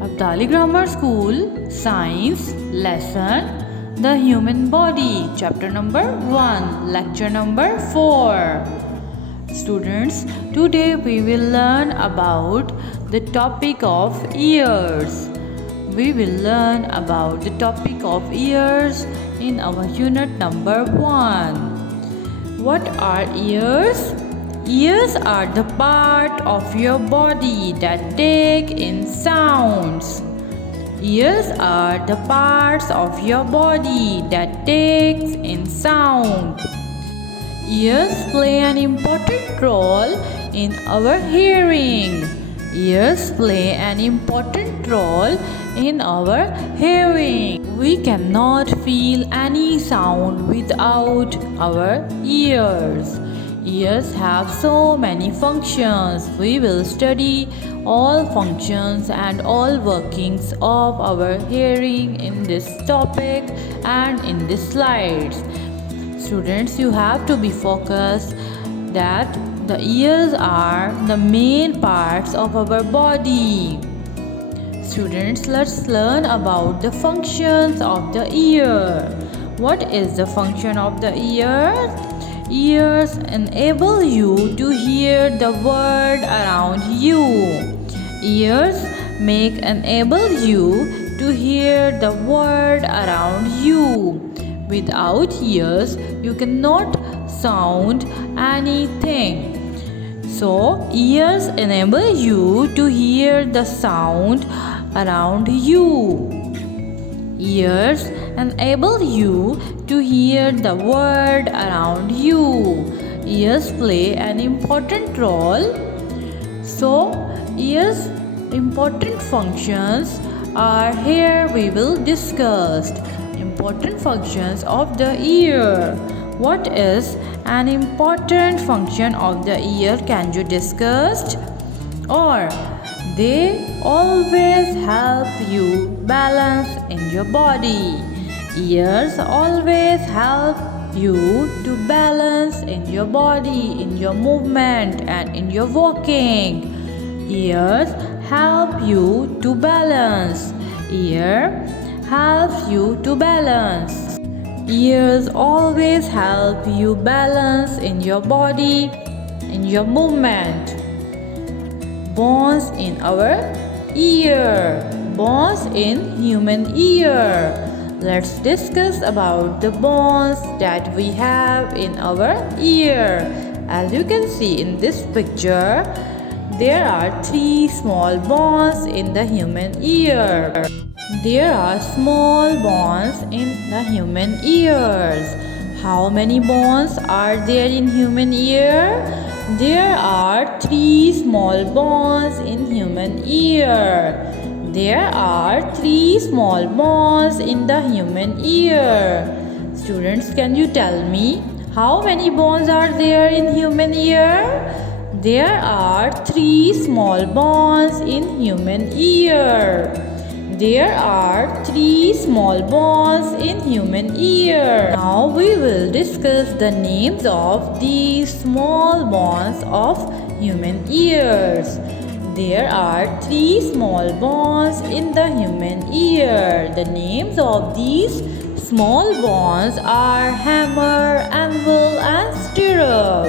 Abdali Grammar School Science Lesson The Human Body, Chapter number 1, Lecture number 4. Students, today we will learn about the topic of ears. We will learn about the topic of ears in our unit number 1. What are ears? Ears are the part of your body that take in sounds. Ears are the parts of your body that takes in sound. Ears play an important role in our hearing. Ears play an important role in our hearing. We cannot feel any sound without our ears. Ears have so many functions. We will study all functions and all workings of our hearing in this topic and in these slides. Students, you have to be focused that the ears are the main parts of our body. Students, let's learn about the functions of the ear. What is the function of the ear? Ears enable you to hear the world around you. Ears enable you to hear the world around you. Without ears, you cannot sound anything. So, ears enable you to hear the sound around you. Ears enable you to hear the world around you. Ears play an important role. So, ears' important functions are here we will discuss. Important functions of the ear. What is an important function of the ear? Can you discuss? Or they always help you balance in your body. Ears always help you to balance in your body, in your movement and in your walking. Ears help you to balance. Ear helps you to balance. Ears always help you balance in your body, in your movement. Bones in our ear. Bones in human ear. Let's discuss about the bones that we have in our ear. As you can see in this picture, there are 3 small bones in the human ear. There are small bones in the human ears. How many bones are there in human ear? There are 3 small bones in human ear. There are 3 small bones in the human ear. Students, can you tell me how many bones are there in human ear? There are 3 small bones in human ear. There are 3 small bones in human ear. Now we will discuss the names of these small bones of human ears. There are 3 small bones in the human ear. The names of these small bones are hammer, anvil and stirrup.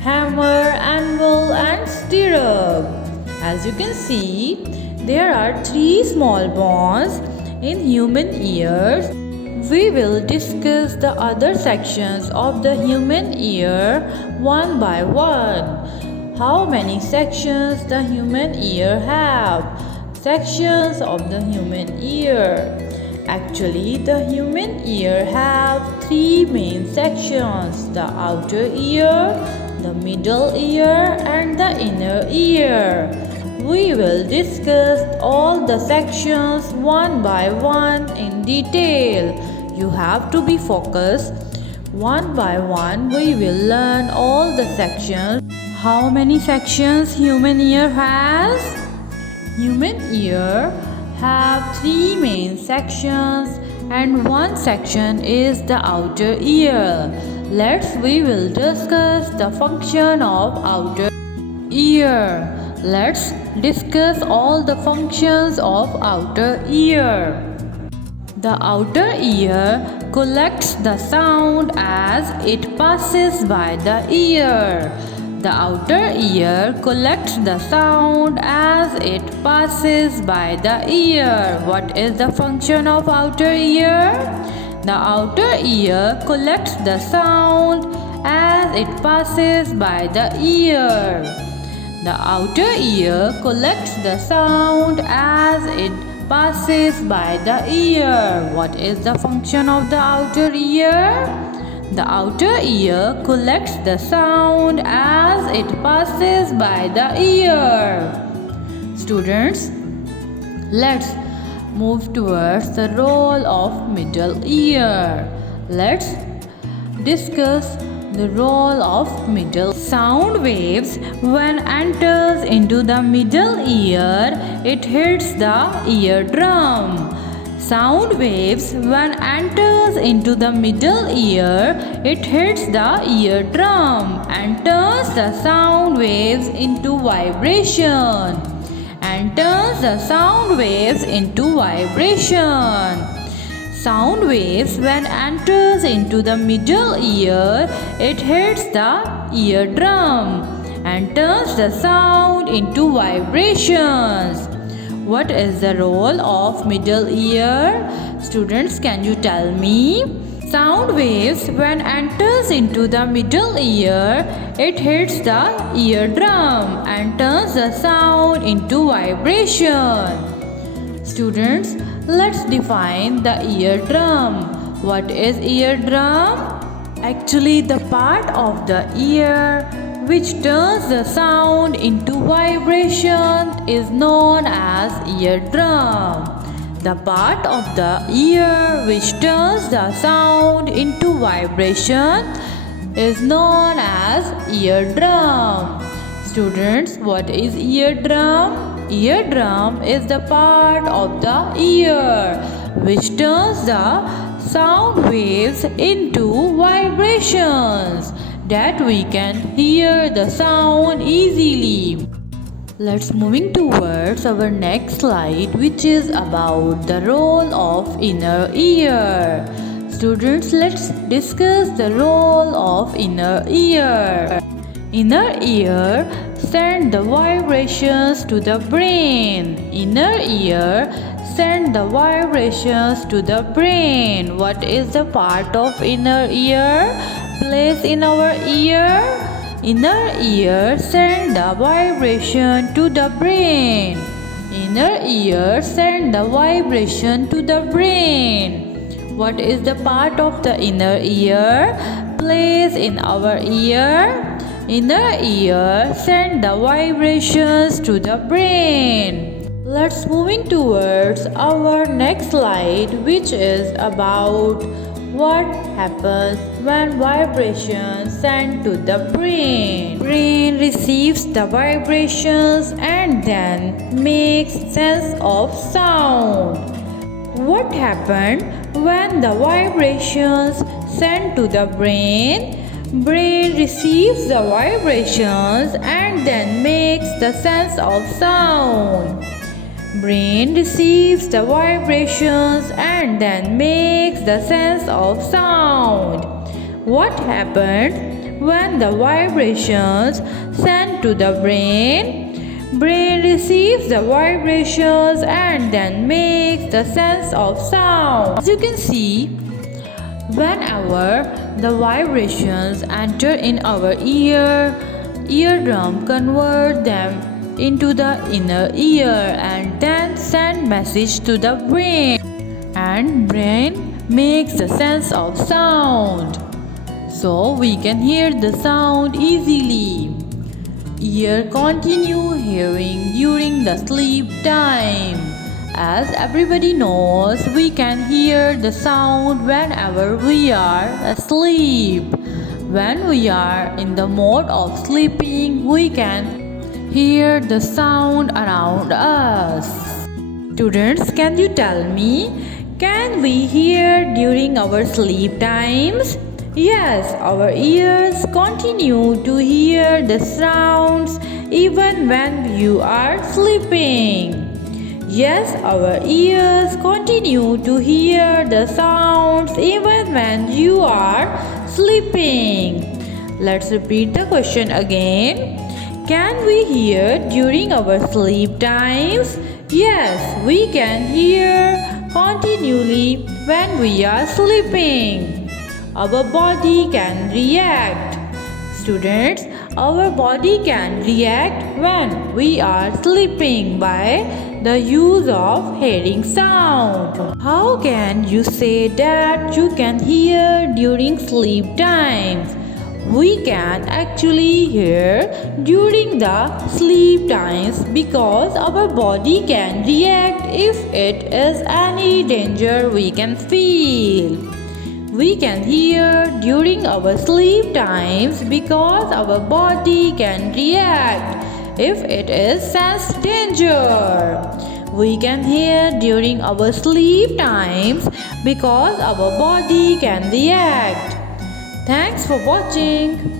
Hammer, anvil and stirrup. As you can see, there are 3 small bones in human ears. We will discuss the other sections of the human ear one by one. How many sections the human ear have? Sections of the human ear. Actually, the human ear have 3 main sections: the outer ear, the middle ear and the inner ear. We will discuss all the sections one by one in detail. You have to be focused. One by one we will learn all the sections. How many sections human ear has? Human ear have 3 main sections and 1 section is the outer ear. We will discuss the function of outer ear. Let's discuss all the functions of outer ear. The outer ear collects the sound as it passes by the ear. The outer ear collects the sound as it passes by the ear. What is the function of outer ear? The outer ear collects the sound as it passes by the ear. The outer ear collects the sound as it passes by the ear. What is the function of the outer ear? The outer ear collects the sound as it passes by the ear. Students, let's move towards the role of middle ear. Let's discuss the role of middle. Sound waves when enters into the middle ear, it hits the eardrum. Sound waves when enters into the middle ear, it hits the eardrum and turns the sound waves into vibration. And turns the sound waves into vibration. Sound waves when enters into the middle ear, it hits the eardrum and turns the sound into vibrations. What is the role of middle ear? Students, can you tell me? Sound waves when enters into the middle ear, it hits the eardrum and turns the sound into vibration. Students, let's define the eardrum. What is eardrum? Actually, the part of the ear which turns the sound into vibration is known as eardrum. The part of the ear which turns the sound into vibration is known as eardrum. Students, what is eardrum? Eardrum is the part of the ear which turns the sound waves into vibrations that we can hear the sound easily. Let's moving towards our next slide, which is about the role of inner ear. Students, let's discuss the role of inner ear. Inner ear send the vibrations to the brain. Inner ear send the vibrations to the brain. What is the part of inner ear? Place in our ear. Inner ear send the vibration to the brain. Inner ear send the vibration to the brain. What is the part of the inner ear? Place in our ear. Inner ear send the vibrations to the brain. Let's moving towards our next slide, which is about what happens when vibrations sent to the brain. Brain receives the vibrations and then makes sense of sound. What happened when the vibrations sent to the brain? Brain receives the vibrations and then makes the sense of sound. Brain receives the vibrations and then makes the sense of sound. What happened when the vibrations sent to the brain? Brain receives the vibrations and then makes the sense of sound. As you can see, whenever the vibrations enter in our eardrum convert them into the inner ear and then send message to the brain, and brain makes the sense of sound so we can hear the sound easily. Ear continue hearing during the sleep time. As everybody knows, we can hear the sound whenever we are asleep. When we are in the mode of sleeping, we can hear the sound around us. Students, can you tell me, can we hear during our sleep times? Yes, our ears continue to hear the sounds even when you are sleeping. Yes, our ears continue to hear the sounds even when you are sleeping. Let's repeat the question again. Can we hear during our sleep times? Yes, we can hear continually when we are sleeping. Our body can react. Students, our body can react when we are sleeping by the use of hearing sound. How can you say that you can hear during sleep times? We can actually hear during the sleep times because our body can react if it is any danger we can feel. We can hear during our sleep times because our body can react if it is sense danger. We can hear during our sleep times because our body can react. Thanks for watching.